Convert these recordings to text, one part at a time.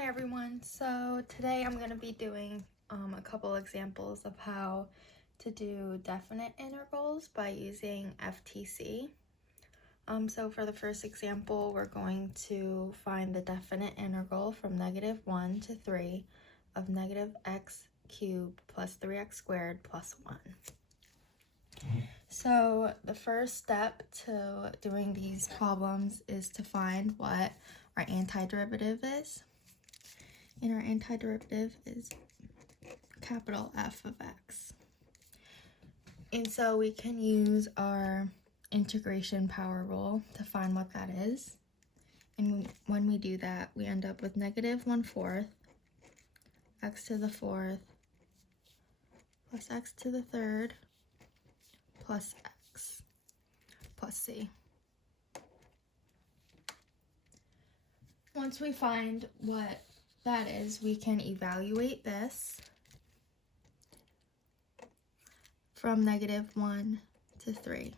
Hi everyone, so today I'm going to be doing a couple examples of how to do definite integrals by using FTC. So for the first example, we're going to find the definite integral from -1 to 3 of negative x cubed plus 3x squared plus 1. So the first step to doing these problems is to find what our antiderivative is. And our antiderivative is capital F of x. And so we can use our integration power rule to find what that is. And when we do that, we end up with -1/4 x to the 4th plus x to the 3rd plus x plus c. Once we find what that is, we can evaluate this from -1 to 3.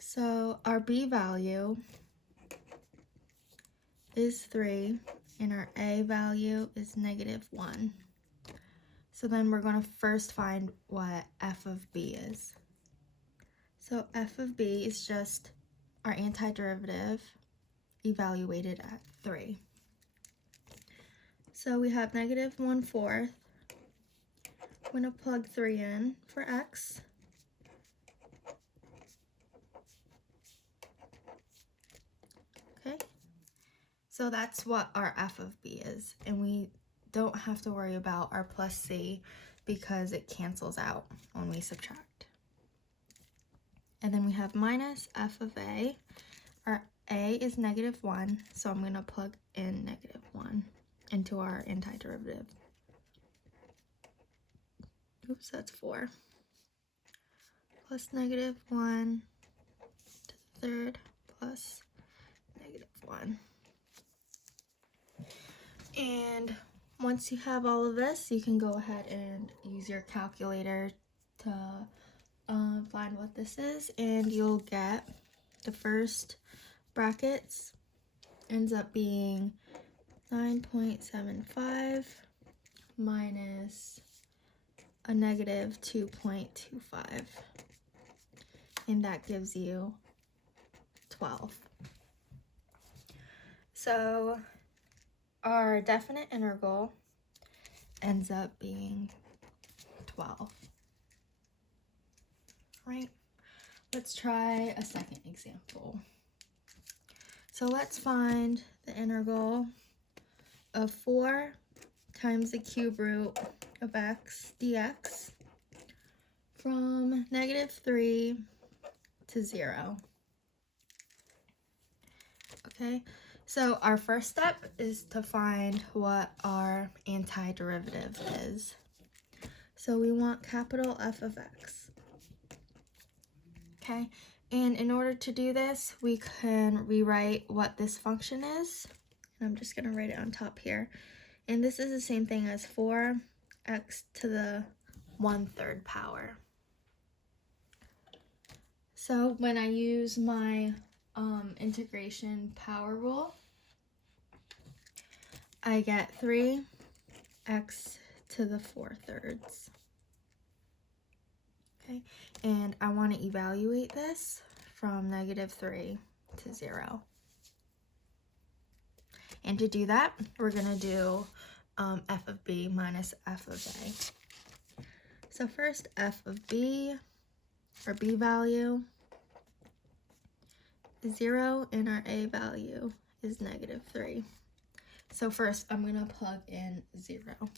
So our b value is 3 and our a value is -1. So then we're going to first find what f of b is. So f of b is just our antiderivative evaluated at 3. So we have -1/4. I'm going to plug 3 in for x. Okay, so that's what our f of b is, and we don't have to worry about our plus c because it cancels out when we subtract. And then we have minus f of a. Our a is -1, so I'm going to plug in -1 into our antiderivative. Oops, that's 4. Plus -1 to the 3rd plus -1. And once you have all of this, you can go ahead and use your calculator to find what this is, and you'll get the first brackets ends up being 9.75 minus a -2.25, and that gives you 12. So our definite integral ends up being 12. Right? Let's try a second example. So let's find the integral of 4 times the cube root of x dx from -3 to 0. Okay, so our first step is to find what our antiderivative is. So we want capital F of x. Okay, and in order to do this, we can rewrite what this function is. And I'm just going to write it on top here. And this is the same thing as 4x to the 1/3 power. So when I use my integration power rule, I get 3x to the 4/3. Okay, and I want to evaluate this from -3 to 0. And to do that, we're going to do f of b minus f of a. So first, f of b, our b value is 0, and our a value is -3. So first, I'm going to plug in 0.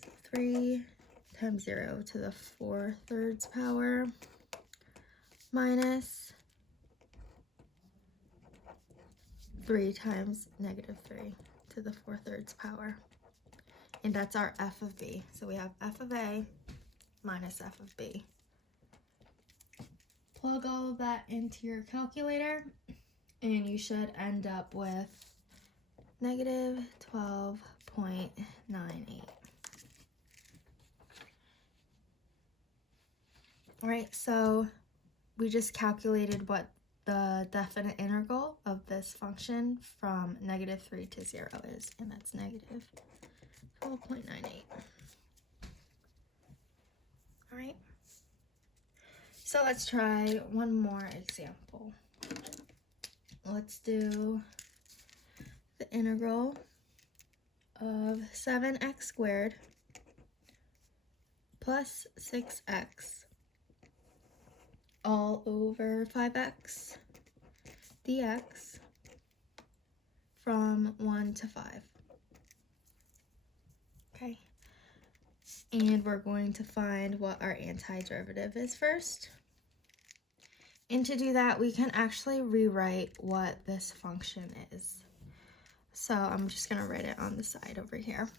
So 3 times 0 to the 4/3 power minus 3 times -3 to the 4/3 power. And that's our f of b. So we have f of a minus f of b. Plug all of that into your calculator, and you should end up with -12.98. All right, so we just calculated what the definite integral of this function from -3 to 0 is, and that's -12.98. All right. So let's try one more example. Let's do the integral of 7x squared plus 6x all over 5x dx from 1 to 5. Okay. And we're going to find what our antiderivative is first. And to do that, we can actually rewrite what this function is. So I'm just going to write it on the side over here.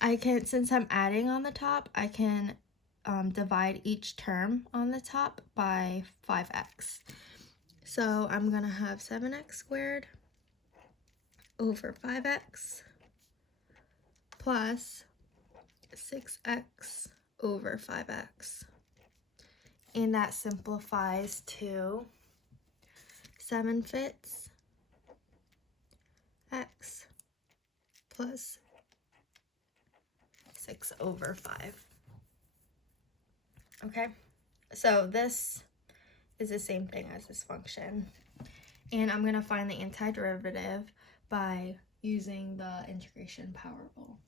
Since I'm adding on the top, I can divide each term on the top by 5x. So I'm going to have 7x squared over 5x plus 6x over 5x. And that simplifies to 7/5 x plus 6 over 5. Okay, so this is the same thing as this function. And I'm going to find the antiderivative by using the integration power rule.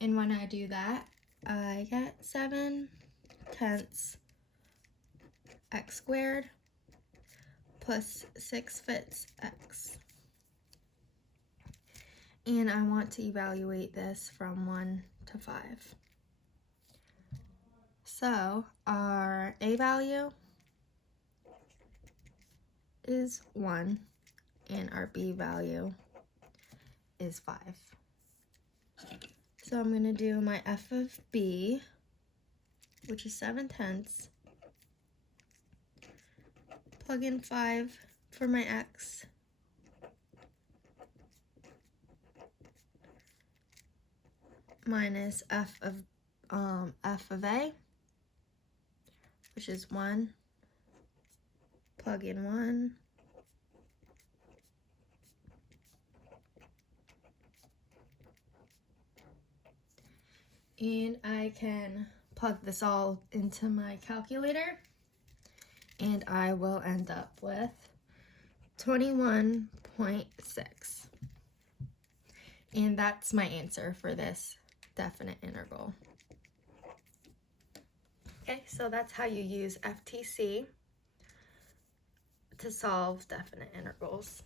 And when I do that, I get 7/10 x squared plus 6/5 x. And I want to evaluate this from 1 to 5. So our a value is 1 and our b value is 5. So I'm going to do my f of b, which is 7/10, plug in 5 for my x, minus f of a, which is 1, plug in 1, and I can plug this all into my calculator, and I will end up with 21.6. And that's my answer for this definite integral. Okay, so that's how you use FTC to solve definite integrals.